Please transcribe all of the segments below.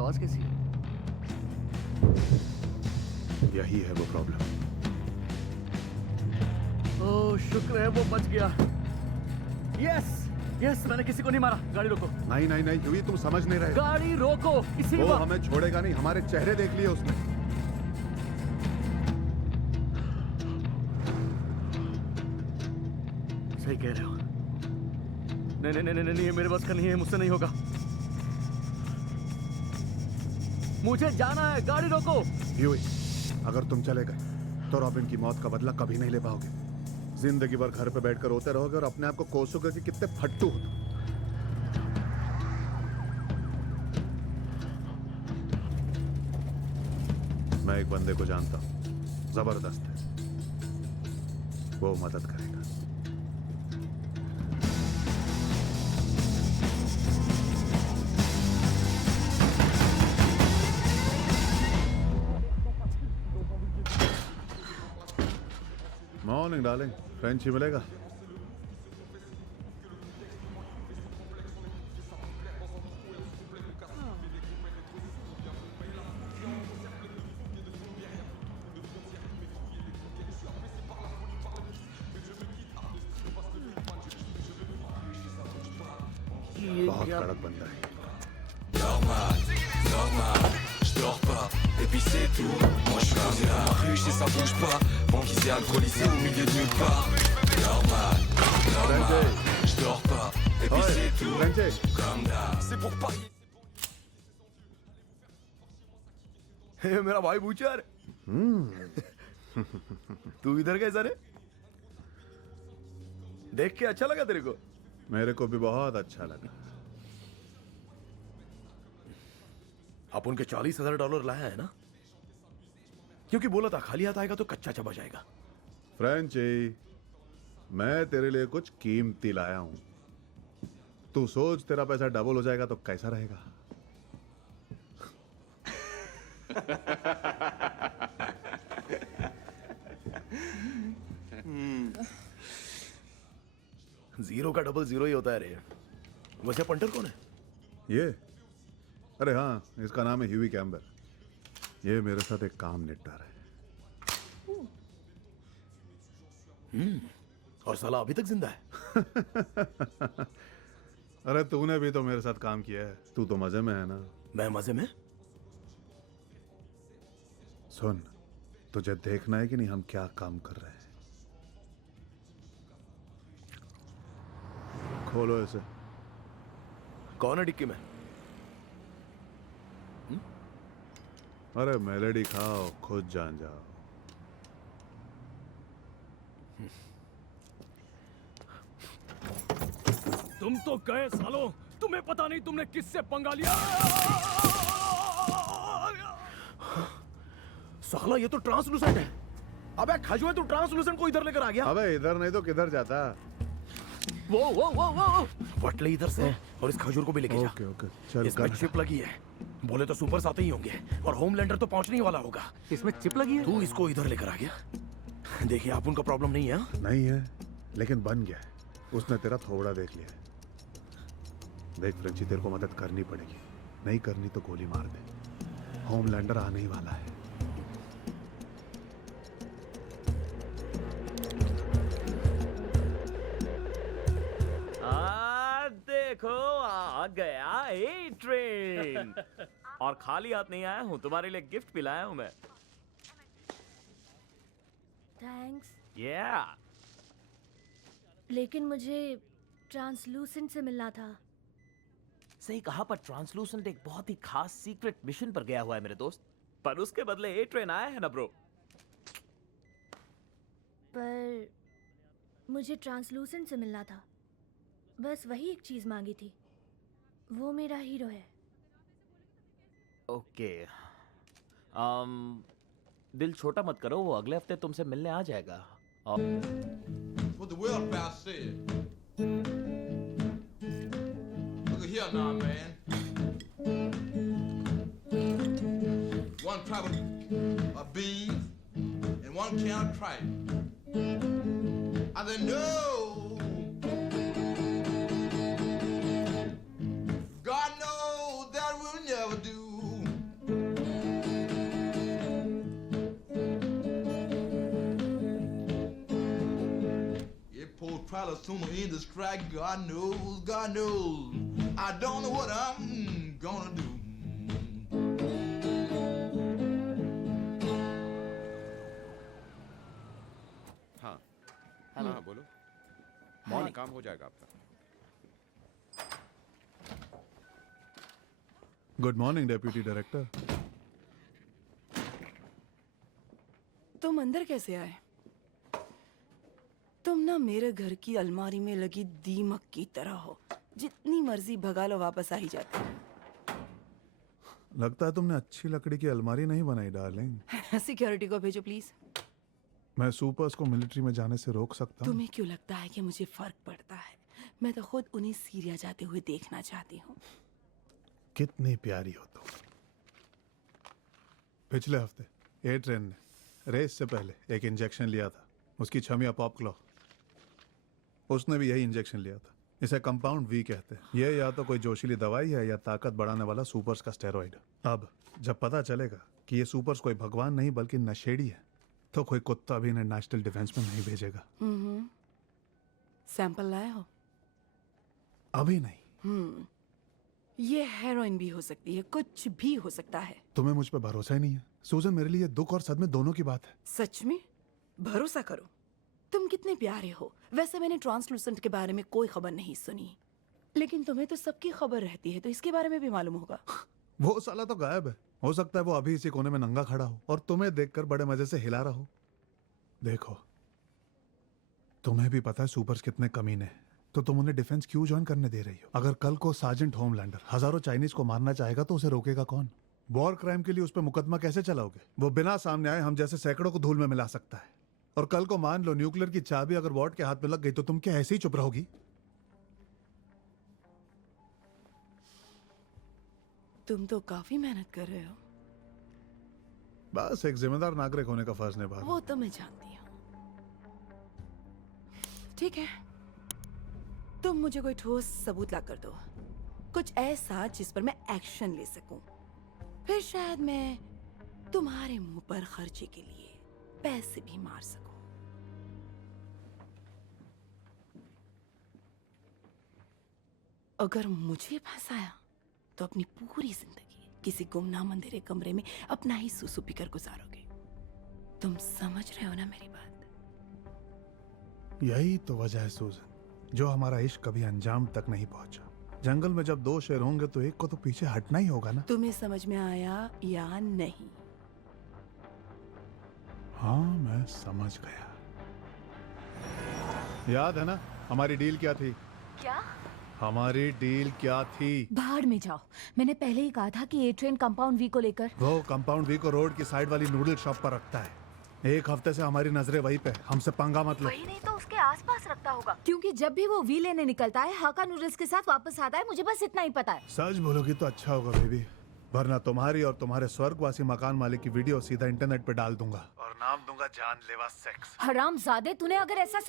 आवाज कैसी है? यही है वो प्रॉब्लम। ओह शुक्र है वो बच गया। यस यस, मैंने किसी को नहीं मारा। गाड़ी रोको। नहीं नहीं नहीं ह्यूई, तुम समझ नहीं रहे। गाड़ी रोको। इसी वो वक्त हमें छोड़ेगा नहीं, हमारे चेहरे देख लिए उसने। सही कह रहे हो। नहीं नहीं नहीं नहीं, ये मेरे बस का नहीं है, मुझसे नहीं होगा। मुझे जाना है, गाड़ी रोको। ह्यूई, अगर तुम चले गए तो रॉबिन की मौत का बदला कभी नहीं ले पाओगे। जिंदगी भर घर पे बैठकर रोते रहोगे और अपने आप को कोसोगे कि कितने फट्टू हो तुम। मैं एक बंदे को जानता हूं, जबरदस्त है, वो मदद करेगा। मॉर्निंग डार्लिंग, फ्रेंच ही मिलेगा। बहुत कड़क बंदा है। Normal, normal, je dors pas, et puis c'est tout. Moi je suis posé dans ma rue, ça bouge pas. Banquisé alcoolisé au milieu de nulle part. Normal, normal, je dors pas, et puis c'est tout. Comme d'hab, c'est pour parier. हे मेरा भाई butcher. तू इधर कैसा रे? देख के अच्छा लगा तेरे को? मेरे को भी बहुत अच्छा लगा। अपन के $40,000 लाया है ना, क्योंकि बोला था खाली हाथ आएगा तो कच्चा चबा जाएगा। फ्रेंची, मैं तेरे लिए कुछ कीमती लाया हूं। तू सोच, तेरा पैसा डबल हो जाएगा तो कैसा रहेगा? जीरो का डबल जीरो ही होता है रे। वैसे पंटर कौन है? ये, अरे हाँ, इसका नाम है ह्यूई कैम्बर। ये मेरे साथ एक काम निपटा रहा है। और साला अभी तक जिंदा है। अरे तूने भी तो मेरे साथ काम किया है, तू तो मजे में है ना। मैं मजे में? सुन, तुझे देखना है कि नहीं हम क्या काम कर रहे हैं। खोलो इसे। कौन है डिक्की में? अरे मेलेडी खाओ, खुद जान जाओ। तुम तो गए सालो, तुम्हें पता नहीं तुमने किससे पंगा लिया। साला ये तो ट्रांसलूसेंट है। अबे खजुए, तू ट्रांसलूसेंट को इधर लेकर आ गया? अबे इधर नहीं तो किधर जाता? वो वट ले इधर से और इस खजूर को भी लेके जा। ओके ओके, चल इसमें कर। चिप लगी है। बोले तो सुपर्स आते ही होंगे और होमलैंडर तो पहुंचने ही वाला होगा। इसमें चिप लगी है? तू इसको इधर लेकर आ गया। देखिए, आप उनका प्रॉब्लम नहीं है। नहीं है, लेकिन बन गया है। उसने तेरा थोबड़ा देख लिया है। देख फ्रेंची, तेरे को मदद करनी पड़ेगी। नहीं करनी तो गोली मार दे। होमलैंडर आने ही वाला है। देखो आ गया ए ट्रेन। और खाली हाथ नहीं आया हूँ, तुम्हारे लिए गिफ्ट भी लाया हूँ मैं। थैंक्स। Yeah. लेकिन मुझे ट्रांसलूसेंट से मिलना था। सही कहा, पर ट्रांसलूसेंट एक बहुत ही खास सीक्रेट मिशन पर गया हुआ है मेरे दोस्त। पर उसके बदले ए ट्रेन आया है ना ब्रो। पर मुझे ट्रांसलूसेंट से मिलना था। बस वही एक चीज मांगी थी। वो मेरा हीरो है। ओके। दिल छोटा मत करो, वो अगले हफ्ते तुमसे मिलने आ जाएगा। What the welfare said. Look here now, man. One type of beans and one can of tripe. I said, no. God knows that will never do. Poor probably sooner in the strike. God knows, God knows. I don't know what I'm gonna do. हाँ हाँ बोलो morning काम हो जाएगा आपका good morning deputy director. तुम अंदर कैसे आए? तुम ना मेरे घर की अलमारी में लगी दीमक की तरह हो, जितनी मर्जी भगा लो वापस आ ही जाते हो। लगता है तुमने अच्छी लकड़ी की अलमारी नहीं बनाई डार्लिंग। सिक्योरिटी को भेजो प्लीज। मैं सुपर्स को मिलिट्री में जाने से रोक सकता हूँ? तुम्हें क्यों लगता है कि मुझे फर्क पड़ता है? मैं तो खुद उन्हें सीरिया जाते हुए देखना चाहती हूँ। कितनी प्यारी हो तुम। पिछले हफ्ते एयर ट्रेन ने रेस से पहले एक इंजेक्शन लिया था, उसकी छमिया पॉपक्लॉ। उसने भी यही इंजेक्शन लिया था। इसे कंपाउंड वी कहते हैं। ये या तो कोई जोशीली दवाई है या ताकत बढ़ाने वाला सुपर्स का स्टेरॉइड। अब जब पता चलेगा कि ये सुपर्स कोई भगवान नहीं बल्कि नशेड़ी है, तो कोई कुत्ता भी इन्हें नेशनल डिफेंस में नहीं भेजेगा। सैंपल लाए हो? अभी नहीं। ये हेरोइन भी हो सकती है, कुछ भी हो सकता है। तुम्हें मुझ पर भरोसा ही नहीं है सूजन। मेरे लिए दुख और सदमे दोनों की बात है। सच में? भरोसा करो। तुम कितने प्यारे हो। वैसे मैंने ट्रांसलूसेंट के बारे में कोई खबर नहीं सुनी, लेकिन तुम्हें तो सबकी खबर रहती है, तो इसके बारे में भी मालूम होगा। वो साला तो गायब है। हो सकता है वो अभी इसी कोने में नंगा खड़ा हो और तुम्हें देखकर बड़े मजे से हिला रहा हो। देखो, तुम्हें भी पता है सुपर्स कितने कमीने हैं, तो तुम उन्हें डिफेंस क्यों ज्वाइन करने दे रही हो? अगर कल को सार्जेंट होमलैंडर हजारों चाइनीज को मारना चाहेगा तो उसे रोकेगा कौन? वॉर क्राइम के लिए उस पर मुकदमा कैसे चलाओगे? वो बिना सामने आए हम जैसे सैकड़ों को धूल में मिला सकता है। और कल को मान लो न्यूक्लियर की चाबी अगर वॉर्ड के हाथ में लग गई तो तुम क्या ऐसे ही चुप रहोगी? तुम तो काफी मेहनत कर रहे हो। बस एक जिम्मेदार नागरिक होने का फर्ज निभा रहा हूं। वो तो मैं जानती हूँ। ठीक है, तुम मुझे कोई ठोस सबूत ला कर दो, कुछ ऐसा जिस पर मैं एक्शन ले सकूं। फिर शायद मैं तुम्हारे मुंह पर खर्चे के लिए पैसे भी मार सकूं। अगर मुझे फंसाया तो अपनी पूरी जिंदगी किसी गुमनाम अंधेरे कमरे में अपना ही सूसू पीकर गुजारोगे। तुम समझ रहे हो ना मेरी बात? यही तो वजह है सूजन, जो हमारा इश्क कभी अंजाम तक नहीं पहुंचा। जंगल में जब दो शेर होंगे तो एक को तो पीछे हटना ही होगा ना। तुम्हें समझ में आया या नहीं? हाँ, मैं समझ गया। याद है ना हमारी डील क्या थी? क्या? हमारी डील क्या थी? बाहर में जाओ। मैंने पहले ही कहा था कि ये ट्रेन कंपाउंड वी को लेकर। वो कंपाउंड वी को रोड की साइड वाली नूडल शॉप पर रखता है। एक हफ्ते से हमारी नजरें वहीं पे। हमसे पंगा मत लो। वही नहीं तो उसके आसपास रखता होगा, क्योंकि जब भी वो वी लेने निकलता है हाका नूडल्स के साथ वापस आता है। मुझे बस इतना ही पता है। सच बोलोगी तो अच्छा होगा बेबी, वरना तुम्हारी और तुम्हारे स्वर्गवासी मकान मालिक की वीडियो सीधा इंटरनेट पे डाल दूंगा और नाम दूंगा जानलेवा सेक्स। हरामजादे, तूने अगर ऐसा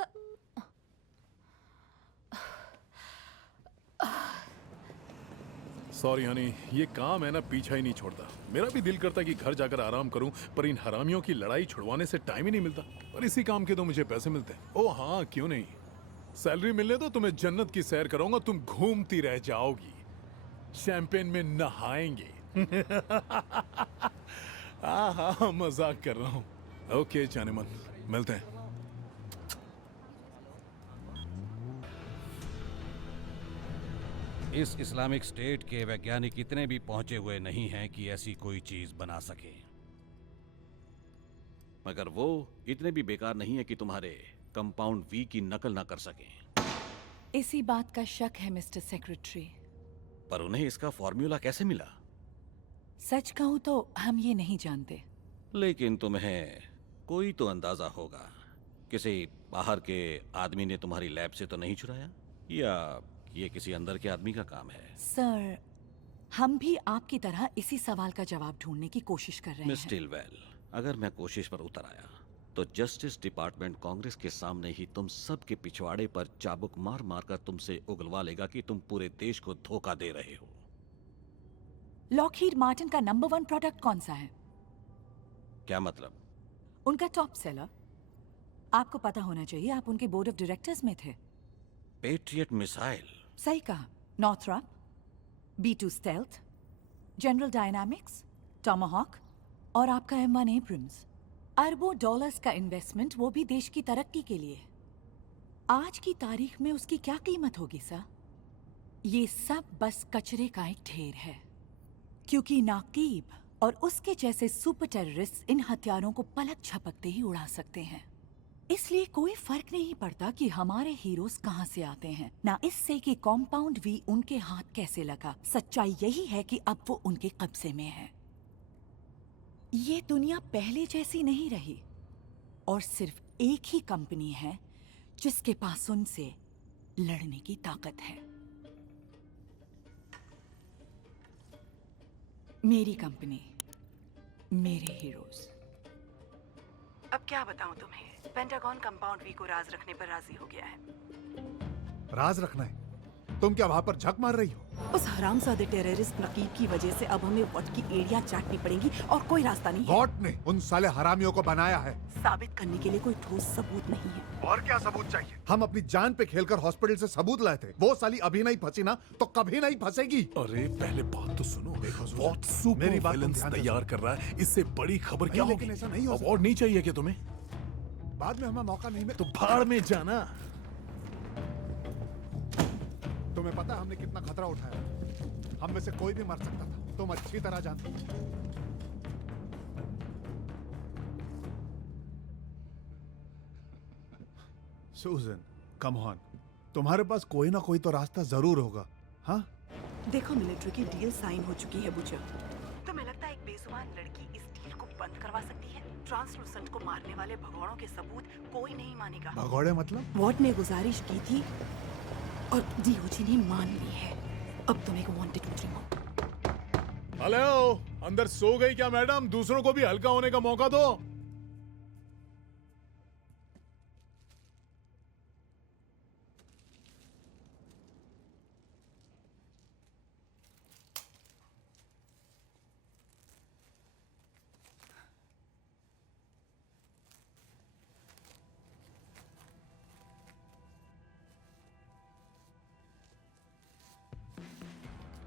सॉरी हनी, ये काम है ना पीछा ही नहीं छोड़ता। मेरा भी दिल करता कि घर जाकर आराम करूं, पर इन हरामियों की लड़ाई छुड़वाने से टाइम ही नहीं मिलता। पर इसी काम के तो मुझे पैसे मिलते हैं। ओ हाँ, क्यों नहीं, सैलरी मिलने दो, तुम्हें जन्नत की सैर कराऊंगा, तुम घूमती रह जाओगी, शैंपेन में नहाएंगे। हाँ, मजाक कर रहा हूँ। ओके जाने मन, मिलते हैं। इस इस्लामिक स्टेट के वैज्ञानिक इतने भी पहुंचे हुए नहीं हैं कि ऐसी कोई चीज बना सके, मगर वो इतने भी बेकार नहीं है कि तुम्हारे कंपाउंड वी की नकल ना कर सकें। इसी बात का शक है मिस्टर सेक्रेटरी। पर उन्हें इसका फॉर्मूला कैसे मिला? सच कहूं तो हम ये नहीं जानते। लेकिन तुम्हें कोई तो अंदाजा होगा। किसी बाहर के आदमी ने तुम्हारी लैब से तो नहीं चुराया, या ये किसी अंदर के आदमी का काम है? सर, हम भी आपकी तरह इसी सवाल का जवाब ढूंढने की कोशिश कर रहे मिस हैं। टिलवेल, अगर मैं कोशिश पर उतर आया तो जस्टिस डिपार्टमेंट कांग्रेस के सामने ही तुम सब के पिछवाड़े पर चाबुक मार मार कर तुमसे उगलवा लेगा कि तुम पूरे देश को धोखा दे रहे हो। लॉकहीड मार्टिन का नंबर 1 प्रोडक्ट कौन सा है? क्या मतलब? उनका टॉप सेलर। आपको पता होना चाहिए, आप उनके बोर्ड ऑफ डायरेक्टर्स में थे। Patriot missile. सही कहा। Northrop, B2 stealth, general dynamics, Tomahawk और आपका M1 एब्रम्स। अरबों डॉलर्स का इन्वेस्टमेंट, वो भी देश की तरक्की के लिए। आज की तारीख में उसकी क्या कीमत होगी सर? ये सब बस कचरे का एक ढेर है, क्योंकि नाकीब और उसके जैसे सुपर टेररिस्ट इन हथियारों को पलक झपकते ही उड़ा सकते हैं। इसलिए कोई फर्क नहीं पड़ता कि हमारे हीरोज कहाँ से आते हैं, ना इससे कि कॉम्पाउंड वी उनके हाथ कैसे लगा। सच्चाई यही है कि अब वो उनके कब्जे में है। ये दुनिया पहले जैसी नहीं रही, और सिर्फ एक ही कंपनी है जिसके पास उनसे लड़ने की ताकत है। मेरी कंपनी, मेरे हीरोज। अब क्या बताऊं तुम्हें, पेंटागन कंपाउंड वी को राज रखने पर राजी हो गया है। राज रखना है? तुम क्या वहां पर झक मार रही हो? उस हरामजादे टेररिस्ट नकीब की वजह से अब हमें वट की एड़ियां चाटनी पड़ेंगी और कोई रास्ता नहीं है। वॉट ने उन साले हरामियों को बनाया है। साबित करने के लिए कोई ठोस सबूत नहीं है। और क्या सबूत चाहिए? हम अपनी जान पे खेलकर हॉस्पिटल से सबूत लाए थे। वो साली अभी नहीं फंसी ना तो कभी नहीं फंसेगी। अरे पहले बात तो सुनो। बहुत मेरी सुपर बात विलेंस तैयार कर रहा है, इससे बड़ी खबर क्या नहीं, होगी? लेकिन ऐसा नहीं हो सकता। अवार्ड नहीं चाहिए क्या तुम्हें? बाद में हमें मौका नहीं मिले तो भाड़ में जाना। तुम्हें पता है हमने कितना खतरा उठाया? हम में से कोई भी मर सकता था, तुम अच्छी तरह जानते हो। सूजन, कम ऑन, तुम्हारे पास कोई ना कोई तो रास्ता जरूर होगा। हाँ, देखो मिलिट्री की डील साइन हो चुकी है बुचा। तुम्हें लगता है एक बेजुबान लड़की इस डील को बंद करवा सकती है? ट्रांसलूसेंट को मारने वाले भगोड़ों के सबूत कोई नहीं मानेगा। भगोड़े मतलब? वॉट ने गुजारिश की थी और डीओजी ने मान ली है। अब तुम एक वांटेड मुजरिम हो। हेलो, अंदर सो गई क्या मैडम? दूसरों को भी हल्का होने का मौका दो।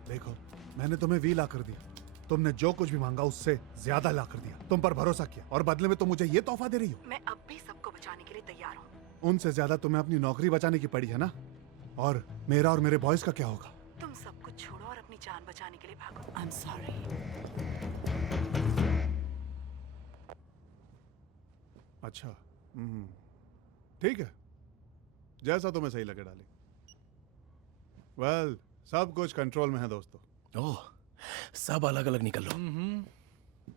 देखो, मैंने तुम्हें 20 ला कर दिया। तुमने जो कुछ भी मांगा उससे ज्यादा ला कर दिया। तुम पर भरोसा किया और बदले में तुम मुझे ये तोहफा दे रही हो। मैं अब भी सबको बचाने के लिए तैयार हूँ। उनसे ज्यादा तुम्हें अपनी नौकरी बचाने की पड़ी है ना? और मेरा और मेरे बॉयज का क्या होगा? तुम सब कुछ छोड़ो और अपनी जान बचाने के लिए भागो। आई एम सॉरी। अच्छा, ठीक है, जैसा तुम्हें सही लगे डाली। वेल, सब कुछ कंट्रोल में है दोस्तों। ओह, सब अलग अलग निकल लो।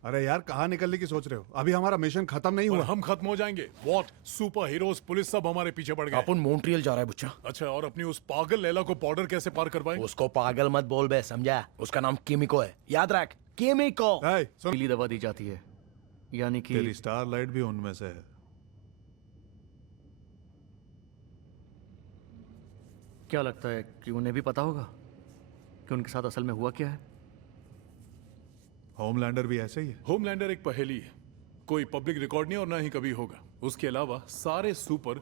अरे यार, कहाँ निकलने की सोच रहे हो? अभी हमारा मिशन खत्म नहीं और हुआ। हम खत्म हो जाएंगे। व्हाट? सुपर हीरोज, पुलिस सब हमारे पीछे पड़ गए। अपन मॉन्ट्रियल जा रहा है बुच्चा। अच्छा, और अपनी उस पागल लैला को बॉर्डर कैसे पार करवाएं? उसको पागल मत बोल बे, समझा? उसका नाम किमिको है, याद रख, किमिको। सुन, पीली दवा दी जाती है, यानी कि तेरी स्टार लाइट भी उनमें से है। क्या लगता है कि उन्हें भी पता होगा कि उनके साथ असल में हुआ क्या है? होमलैंडर भी ऐसे ही है। होमलैंडर एक पहेली है, कोई पब्लिक रिकॉर्ड नहीं और ना ही कभी होगा। उसके अलावा सारे सुपर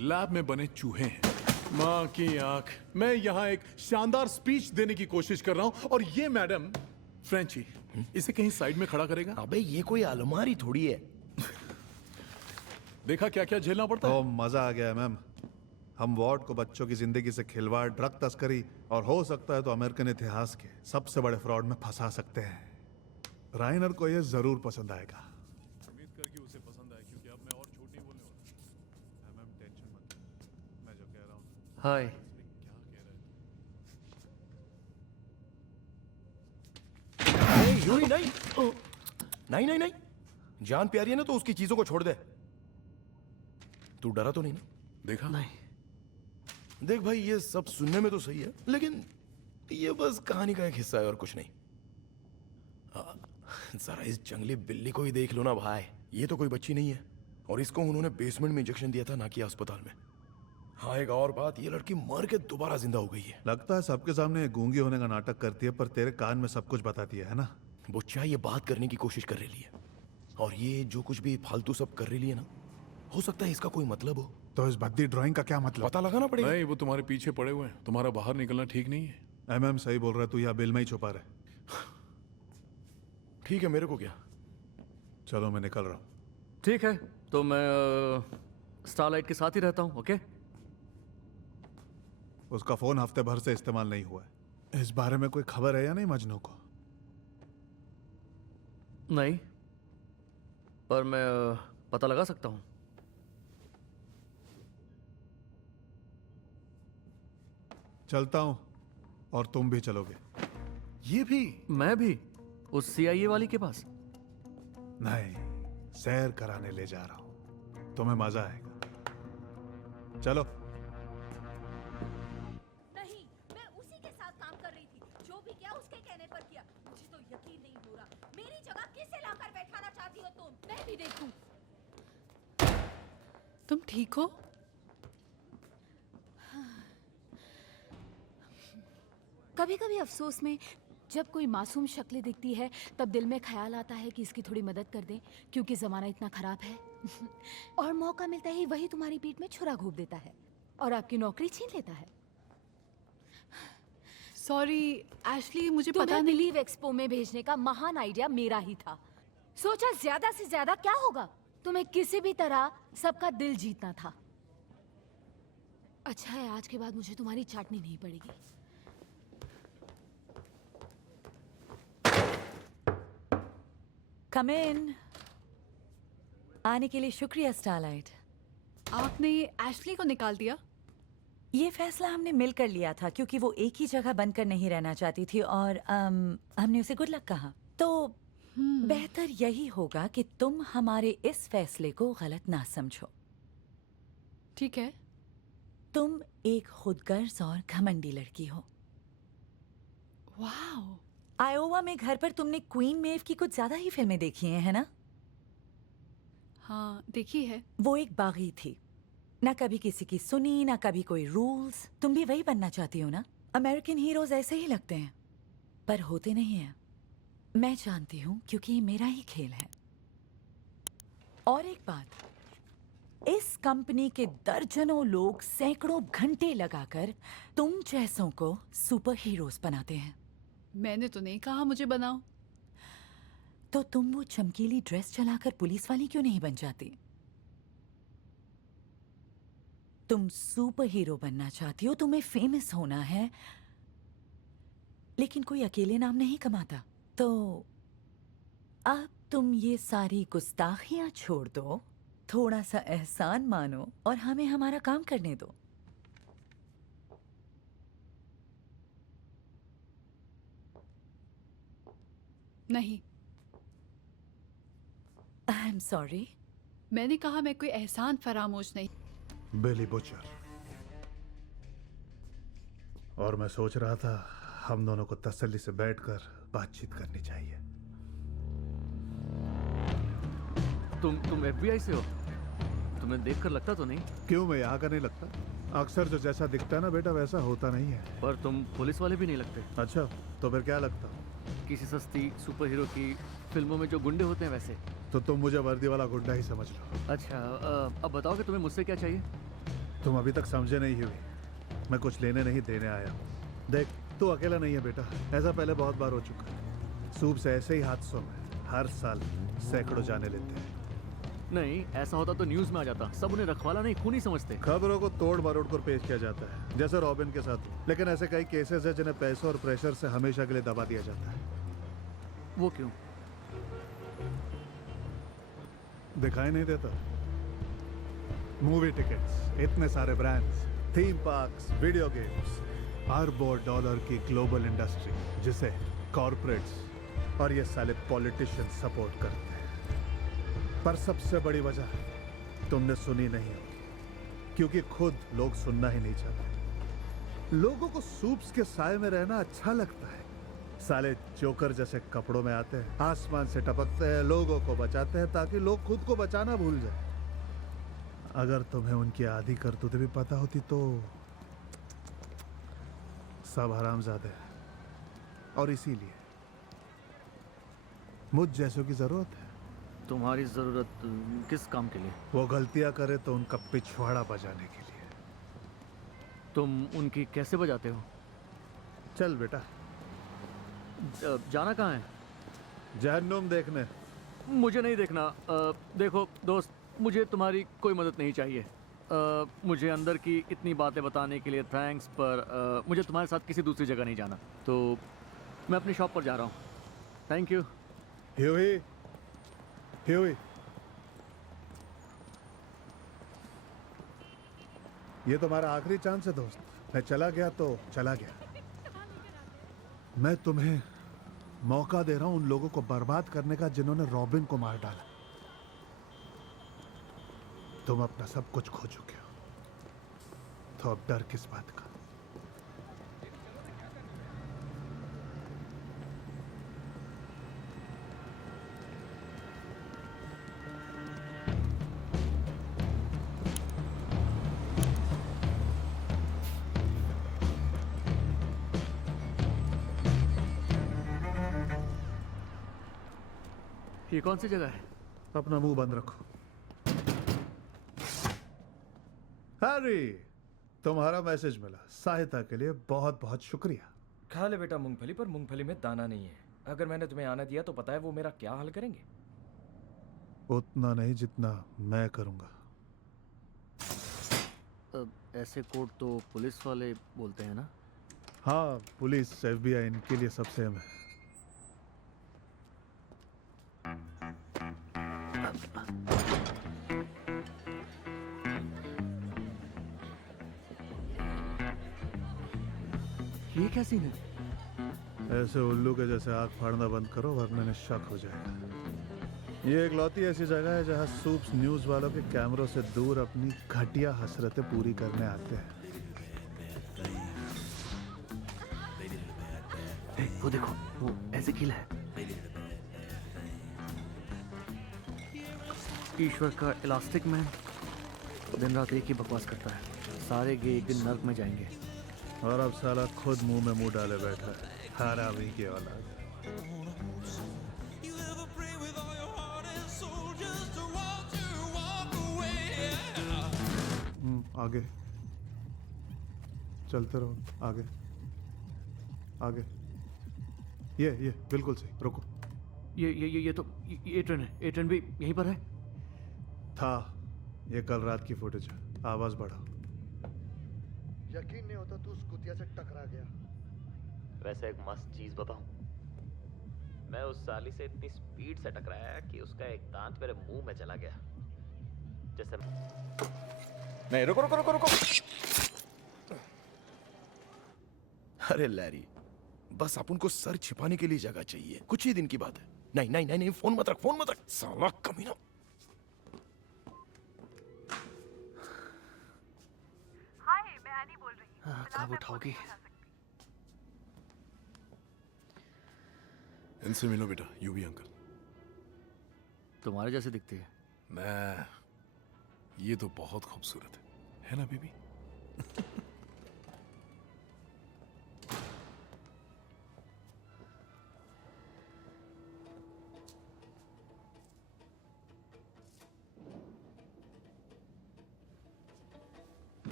लैब में बने चूहे हैं। माँ की आंख, मैं यहाँ एक शानदार स्पीच देने की कोशिश कर रहा हूँ और ये मैडम फ्रेंची इसे कहीं साइड में खड़ा करेगा। अबे ये कोई अलमारी थोड़ी है। देखा क्या क्या झेलना पड़ता है। मजा आ गया मैम। हम वार्ड को बच्चों की जिंदगी से खिलवाड़, ड्रग तस्करी और हो सकता है तो अमेरिकन इतिहास के सबसे बड़े फ्रॉड में फंसा सकते हैं। राइनर को ये जरूर पसंद आएगा। उम्मीद कर कि उसे पसंद आए, क्योंकि अब मैं और झूठ नहीं बोलने वाला। मैम टेंशन मत, मैं जो कह रहा हूँ। हाय, यूं ही नहीं। नहीं नहीं नहीं, जान प्यारी है ना तो उसकी चीजों को छोड़ दे। तू डरा तो नहीं ना? देखा नहीं। देख भाई, ये सब सुनने में तो सही है, लेकिन ये बस कहानी का एक हिस्सा है और कुछ नहीं। जरा इस जंगली बिल्ली को ही देख लो ना भाई। ये तो कोई बच्ची नहीं है और इसको उन्होंने बेसमेंट में इंजेक्शन दिया था, ना कि अस्पताल में। हाँ, एक और बात, ये लड़की मर के दोबारा जिंदा हो गई है। लगता है सबके सामने गूंगी होने का नाटक करती है, पर तेरे कान में सब कुछ बताती है ना? बुच्चा ये बात करने की कोशिश कर रही है और ये जो कुछ भी फालतू सब कर रही है ना, हो सकता है इसका कोई मतलब हो। तो इस भद्दी ड्राइंग का क्या मतलब? पता लगाना पड़ेगा। नहीं, वो तुम्हारे पीछे पड़े हुए हैं। तुम्हारा बाहर निकलना ठीक नहीं है। एमएम सही बोल रहा है, तू या बिल में ही छुपा रहे। ठीक है, मेरे को क्या। चलो मैं निकल रहा हूँ। ठीक है, तो मैं स्टारलाइट के साथ ही रहता हूँ। ओके? उसका फोन हफ्ते भर से इस्तेमाल नहीं हुआ है। इस बारे में कोई खबर है या नहीं मजनू को? नहीं, पर मैं पता लगा सकता हूँ। चलता हूँ, और तुम भी चलोगे? ये भी? मैं भी उस CIA वाली के पास? नहीं, सैर कराने ले जा रहा हूँ, तुम्हें मजा आएगा। चलो। नहीं, मैं उसी के साथ काम कर रही थी। जो भी किया उसके कहने पर किया। मुझे तो यकीन नहीं हो रहा। मेरी जगह किसे लाकर बैठाना चाहती हो तुम? मैं भी देखूं। तुम ठीक हो? कभी कभी अफसोस में जब कोई मासूम शक्लें दिखती है तब दिल में ख्याल आता है कि इसकी थोड़ी मदद कर दें, क्योंकि ज़माना इतना ख़राब है। और मौका मिलता ही वही तुम्हारी पीठ में छुरा घोंप देता है और आपकी नौकरी छीन लेता है। सॉरी एशली, मुझे पता पता नहीं। नहीं। बिलीव एक्सपो में भेजने का महान आइडिया मेरा ही था। सोचा ज्यादा से ज्यादा क्या होगा, तुम्हें किसी भी तरह सबका दिल जीतना था। अच्छा है, आज के बाद मुझे तुम्हारी चाटनी नहीं पड़ेगी। कम इन। आने के लिए शुक्रिया स्टारलाइट। आपने एशली को निकाल दिया? ये फैसला हमने मिलकर लिया था, क्योंकि वो एक ही जगह बनकर नहीं रहना चाहती थी, और हमने उसे गुड लक कहा। तो बेहतर यही होगा कि तुम हमारे इस फैसले को गलत ना समझो। ठीक है। तुम एक खुदगर्ज और घमंडी लड़की हो। वाओ। आयोवा में घर पर तुमने क्वीन मेव की कुछ ज्यादा ही फिल्में देखी हैं, है ना? हाँ, देखी है। वो एक बागी थी, ना कभी किसी की सुनी, ना कभी कोई रूल्स। तुम भी वही बनना चाहती हो ना? अमेरिकन हीरोज ऐसे ही लगते हैं, पर होते नहीं हैं। मैं जानती हूँ, क्योंकि ये मेरा ही खेल है। और एक बात, इस कंपनी के दर्जनों लोग सैकड़ों घंटे लगाकर तुम जैसों को सुपर हीरोज बनाते हैं। मैंने तो नहीं कहा मुझे बनाओ। तो तुम वो चमकीली ड्रेस चलाकर पुलिस वाली क्यों नहीं बन जाती? तुम सुपर हीरो बनना चाहती हो, तुम्हें फेमस होना है, लेकिन कोई अकेले नाम नहीं कमाता। तो अब तुम ये सारी गुस्ताखियां छोड़ दो, थोड़ा सा एहसान मानो और हमें हमारा काम करने दो। नहीं। I am sorry. मैंने कहा मैं कोई एहसान फरामोश नहीं। Billy Butcher. और मैं सोच रहा था हम दोनों को तसल्ली से बैठकर बातचीत करनी चाहिए। तुम FBI से हो? तुम्हें देखकर लगता तो नहीं। क्यों, मैं यहाँ का नहीं लगता? अक्सर जो जैसा दिखता है ना बेटा, वैसा होता नहीं है। पर तुम पुलिस वाले भी नहीं लगते। अच्छा, तो फिर क्या लगता? किसी सस्ती सुपर हीरो की फिल्मों में जो गुंडे होते हैं वैसे। तो तुम मुझे वर्दी वाला गुंडा ही समझ लो। अच्छा, अब बताओ कि तुम्हें मुझसे क्या चाहिए? तुम अभी तक समझे नहीं हुई। मैं कुछ लेने नहीं देने आया हूँ। देख, तू अकेला नहीं है बेटा, ऐसा पहले बहुत बार हो चुका है। सूप से ऐसे ही हादसों में हर साल सैकड़ों जाने लेते हैं। नहीं, ऐसा होता तो न्यूज में आ जाता। सब उन्हें रखवाला नहीं, खूनी समझते। खबरों को तोड़ मरोड़ कर पेश किया जाता है, जैसे रॉबिन के साथ। लेकिन ऐसे कई केसेस हैं जिन्हें पैसों और प्रेशर से हमेशा के लिए दबा दिया जाता है। वो क्यों? दिखाई नहीं देता? मूवी टिकट्स, इतने सारे brands, theme parks, video games, अरबों डॉलर की ग्लोबल इंडस्ट्री जिसे कॉर्पोरेट्स और ये साले पॉलिटिशियंस सपोर्ट करते हैं। पर सबसे बड़ी वजह तुमने सुनी नहीं होगी, क्योंकि खुद लोग सुनना ही नहीं चाहते। लोगों को सूप्स के साए में रहना अच्छा लगता है। साले जोकर जैसे कपड़ों में आते हैं, आसमान से टपकते हैं, लोगों को बचाते हैं ताकि लोग खुद को बचाना भूल जाए। अगर तुम्हें उनकी आधी करतूतें भी पता होती तो सब हरामजादे हैं। और इसीलिए मुझ जैसों की जरूरत है। तुम्हारी जरूरत किस काम के लिए? वो गलतियां करे तो उनका पिछवाड़ा बजाने के लिए। तुम उनकी कैसे बजाते हो? चल बेटा। जाना कहाँ है? जहन्नुम देखने। मुझे नहीं देखना। देखो दोस्त, मुझे तुम्हारी कोई मदद नहीं चाहिए। मुझे अंदर की इतनी बातें बताने के लिए थैंक्स, पर मुझे तुम्हारे साथ किसी दूसरी जगह नहीं जाना, तो मैं अपनी शॉप पर जा रहा हूँ। Thank you. ह्यूई, ह्यूई, ये तुम्हारा आखिरी चांस है दोस्त। मैं चला गया तो चला गया। मैं तुम्हें मौका दे रहा हूं उन लोगों को बर्बाद करने का जिन्होंने रॉबिन को मार डाला। तुम अपना सब कुछ खो चुके हो, तो अब डर किस बात का? ये कौन सी जगह है? अपना मुंह बंद रखो। हैरी, तुम्हारा मैसेज मिला। सहायता के लिए बहुत बहुत शुक्रिया। खा ले बेटा मूंगफली, पर मूंगफली में दाना नहीं है। अगर मैंने तुम्हें आना दिया तो पता है वो मेरा क्या हाल करेंगे? उतना नहीं जितना मैं करूंगा। ऐसे कोड तो पुलिस वाले बोलते हैं ना? हाँ, पुलिस, FBI, इनके लिए सब सेम है। ये क्या सीन है? ऐसे उल्लू के जैसे आग फाड़ना बंद करो, वरना इन्हें शक हो जाएगा। ये एक लौती ऐसी जगह है जहाँ सूप्स न्यूज वालों के कैमरों से दूर अपनी घटिया हसरतें पूरी करने आते हैं। वो देखो, वो ऐसे किला है। ईश्वर का इलास्टिक मैन दिन रात एक ही बकवास करता है। सारे गे एक दिन नर्क में जाएंगे। और अब साला खुद मुंह में मुंह डाले बैठा है, हरामी की औलाद। आगे चलते रहो, आगे आगे। ये बिल्कुल सही, रुको। ये तो ये ट्रेन है। ये ट्रेन भी यहीं पर है। था, ये कल रात की फुटेज है। आवाज बढ़ाओ। यकीन नहीं होता तू उस कुतिया से टकरा गया। वैसे एक मस्त चीज बताऊं, मैं उस साली से इतनी स्पीड से टकराया कि उसका एक दांत मेरे मुंह में चला गया। जैसे नहीं, रुको रुको रुको रुको। अरे लैरी, बस अपन को सर छिपाने के लिए जगह चाहिए। कुछ ही दिन की बात है। नहीं नहीं नहीं नहीं, फोन मत रख, फोन मत रख, साला कमीना। कब उठाओगी? इनसे मिलो बेटा, यूवी अंकल। तुम्हारे जैसे दिखती है। मैं, ये तो बहुत खूबसूरत है ना बेबी?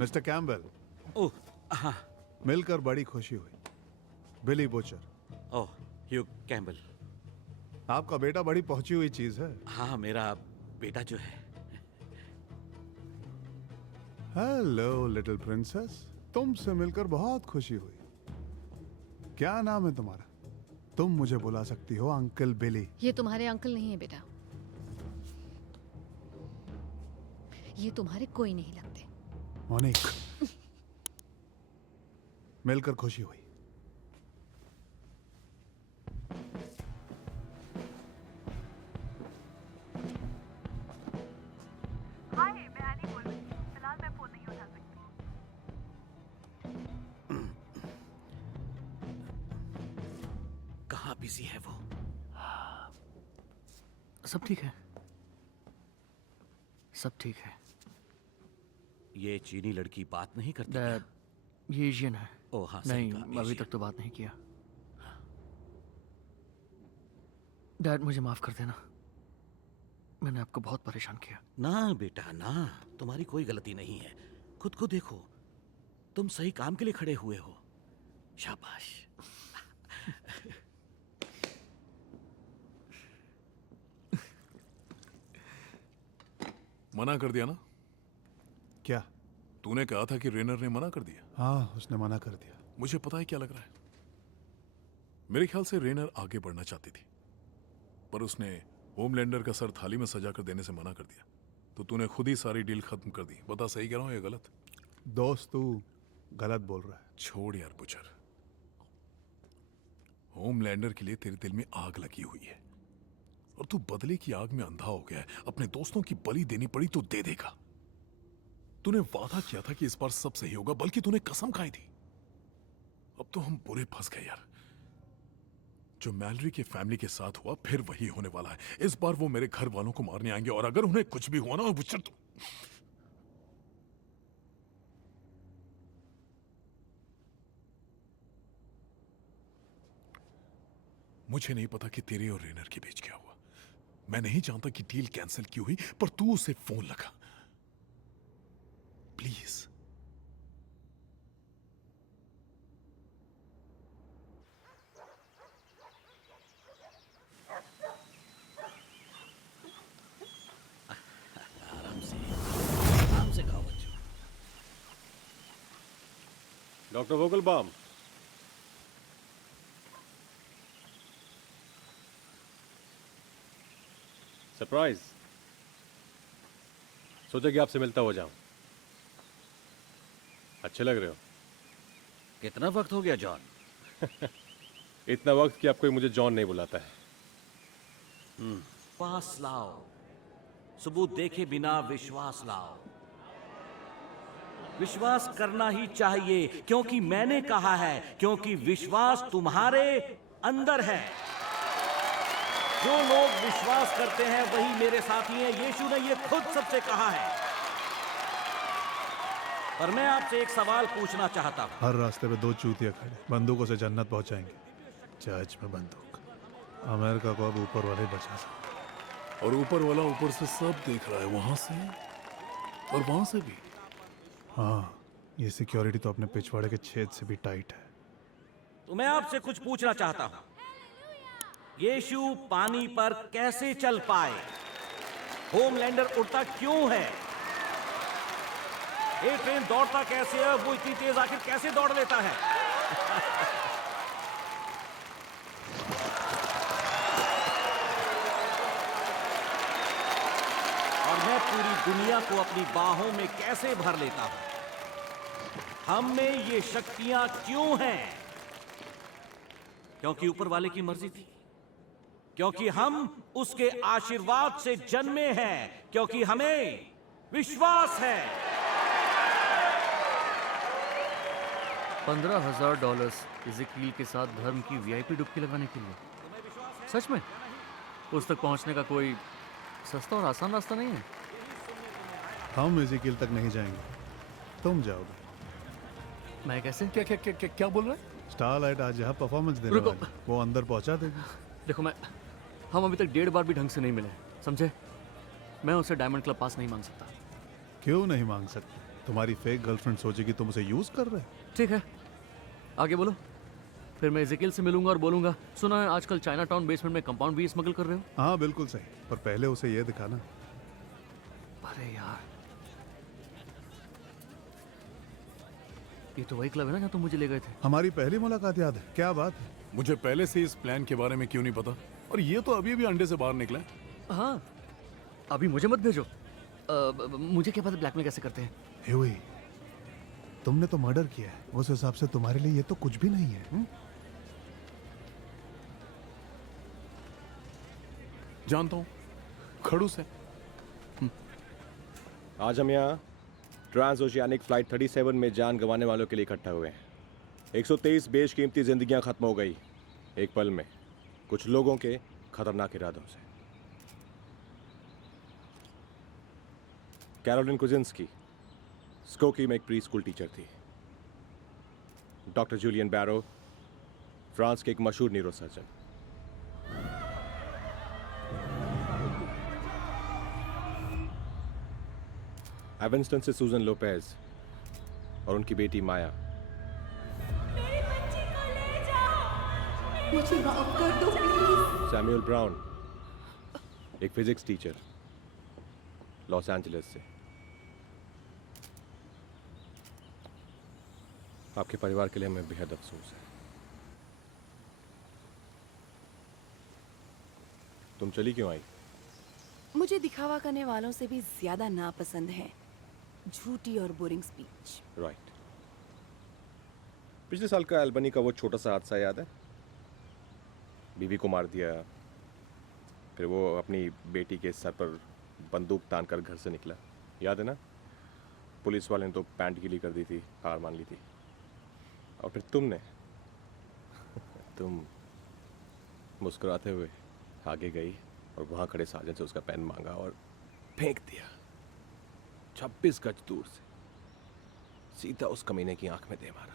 Mister Campbell. ओह, हाँ। मिलकर बड़ी खुशी हुई। Billy Butcher. Oh, Hugh Campbell. आपका बेटा बड़ी पहुंची हुई चीज है। हाँ, मेरा बेटा जो है। हेलो लिटिल प्रिंसेस, तुमसे मिलकर बहुत खुशी हुई। क्या नाम है तुम्हारा? तुम मुझे बुला सकती हो अंकल बिली। ये तुम्हारे अंकल नहीं है बेटा। ये तुम्हारे कोई नहीं लगते। मोनिक, मिलकर खुशी हुई। हाय, मैं एनी बोल रही हूँ। फिलहाल मैं फोन नहीं उठा सकती। कहाँ बिजी है वो? सब ठीक है, सब ठीक है। ये चीनी लड़की बात नहीं करती? ये एशियन है। ओह हाँ, नहीं, सही कहा, अभी एशियन। तक तो बात नहीं किया। डैड मुझे माफ कर देना, मैंने आपको बहुत परेशान किया। ना बेटा ना, तुम्हारी कोई गलती नहीं है। खुद को देखो, तुम सही काम के लिए खड़े हुए हो। शाबाश। मना कर दिया ना? क्या? तूने कहा था कि रेनर ने मना कर दिया। हाँ, उसने मना कर दिया। मुझे पता है क्या लग रहा है। मेरे ख्याल से रेनर आगे बढ़ना चाहती थी, पर उसने होमलैंडर का सर थाली में सजा कर देने से मना कर दिया। तो तूने खुद ही सारी डील खत्म कर दी। बता, सही कह रहा हूं या गलत? दोस्त, तू गलत बोल रहा है। छोड़ यार बुचर, होमलैंडर के लिए तेरे दिल में आग लगी हुई है और तू बदले की आग में अंधा हो गया है। अपने दोस्तों की बलि देनी पड़ी तो दे देगा। तूने वादा किया था कि इस बार सब सही होगा, बल्कि तूने कसम खाई थी। अब तो हम बुरे फंस गए यार। जो मैलरी के फैमिली के साथ हुआ, फिर वही होने वाला है। इस बार वो मेरे घर वालों को मारने आएंगे और अगर उन्हें कुछ भी हुआ ना बुचर तो... मुझे नहीं पता कि तेरे और रेनर के बीच क्या हुआ। मैं नहीं जानता कि डील कैंसिल क्यों हुई, पर तू उसे फोन लगा प्लीज। आराम से खाओ बच्चों। Doctor Vogelbaum, surprise. सोचा कि आपसे मिलता हो जाऊं। अच्छे लग रहे हो। कितना वक्त हो गया जॉन? इतना वक्त कि आप कोई मुझे जॉन नहीं बुलाता है। पास लाओ, सबूत देखे बिना विश्वास लाओ। विश्वास करना ही चाहिए, क्योंकि मैंने कहा है, क्योंकि विश्वास तुम्हारे अंदर है। जो लोग विश्वास करते हैं वही मेरे साथी हैं। यीशु ने यह खुद सबसे कहा है। पर मैं आपसे एक सवाल पूछना चाहता हूं। हर रास्ते पे दो चूतिया खड़े, बंदूकों से जन्नत पहुंचाएंगे। चर्च में बंदूक। अमेरिका को अब ऊपर वाले बचा सकते। और ऊपर वाला ऊपर से सब देख रहा है, वहां से और वहां से भी। हाँ, ये सिक्योरिटी तो अपने पिछवाड़े के छेद से भी टाइट है। तो मैं आपसे कुछ पूछना चाहता हूं। यीशु पानी पर कैसे चल पाए? होमलैंडर उड़ता क्यों है? ये ट्रेन दौड़ता कैसे है? वो इतनी तेज आखिर कैसे दौड़ लेता है? और मैं पूरी दुनिया को अपनी बाहों में कैसे भर लेता हूं? हम में ये शक्तियां क्यों हैं? क्योंकि ऊपर वाले की मर्जी थी, क्योंकि हम उसके आशीर्वाद से जन्मे हैं, क्योंकि हमें विश्वास है। $15,000 इज़ेकियल के साथ धर्म की वीआईपी डुबकी लगाने के लिए। सच में उस तक पहुंचने का कोई सस्ता और आसान रास्ता नहीं है। हम इज़ेकियल तक नहीं जाएंगे, तुम जाओगे। मैं कैसे? क्या बोल रहा है? स्टारलाइट आज यहाँ परफॉर्मेंस देने वाली है। वो अंदर पहुंचा देगी। देखो, हम अभी तक 1.5 बार भी ढंग से नहीं मिले, समझे? मैं उससे डायमंड क्लब पास नहीं मांग सकता। क्यों नहीं मांग सकते? तुम्हारी फेक गर्लफ्रेंड सोचेगी तुम उसे यूज कर रहे। ठीक है, आगे बोलो। फिर मैं इज़ेकियल से मिलूंगा और बोलूंगा, सुना है आजकल चाइना टाउन बेसमेंट में कंपाउंड भी स्मगल कर रहे हो। हाँ बिल्कुल सही, पर पहले उसे ये दिखाना। अरे यार, ये तो वही क्लब है ना जहाँ तुम मुझे ले गए थे। हमारी पहली मुलाकात याद है? क्या बात है? मुझे पहले से इस प्लान के बारे में क्यों नहीं पता? और ये तो अभी भी अंडे से बाहर निकला है। हाँ, अभी मुझे मत भेजो। मुझे क्या पता ब्लैकमेल कैसे करते हैं। ह्यूई, तुमने तो मर्डर किया है, उस हिसाब से तुम्हारे लिए ये तो कुछ भी नहीं है। जानता हूँ, खड़ूस है। आज हम यहाँ ट्रांस ओशियानिक फ्लाइट 37 में जान गंवाने वालों के लिए इकट्ठा हुए हैं। 123 बेशकीमती जिंदगियां खत्म हो गई एक पल में, कुछ लोगों के खतरनाक इरादों से। कैरोलिन कुजिंस्की स्कोकी में एक प्री स्कूल टीचर थी। डॉक्टर जूलियन बैरो फ्रांस के एक मशहूर न्यूरोसर्जन। एवंस्टन से सूजन लोपेज और उनकी बेटी माया। मुझे माफ कर दो प्लीज। सैमुअल ब्राउन, एक फिजिक्स टीचर, लॉस एंजलिस से। आपके परिवार के लिए हमें बेहद अफसोस है। तुम चली क्यों आई? मुझे दिखावा करने वालों से भी ज्यादा नापसंद है झूठी और बोरिंग स्पीच। राइट। पिछले साल का एल्बनी का वो छोटा सा हादसा याद है? बीवी को मार दिया, फिर वो अपनी बेटी के सर पर बंदूक तानकर घर से निकला, याद है ना? पुलिस वाले ने तो पैंट गीली कर दी थी, हार मान ली थी। और फिर तुम मुस्कुराते हुए आगे गई और वहां खड़े साजन से उसका पेन मांगा और फेंक दिया 26 गज दूर से, सीधा उस कमीने की आंख में दे मारा।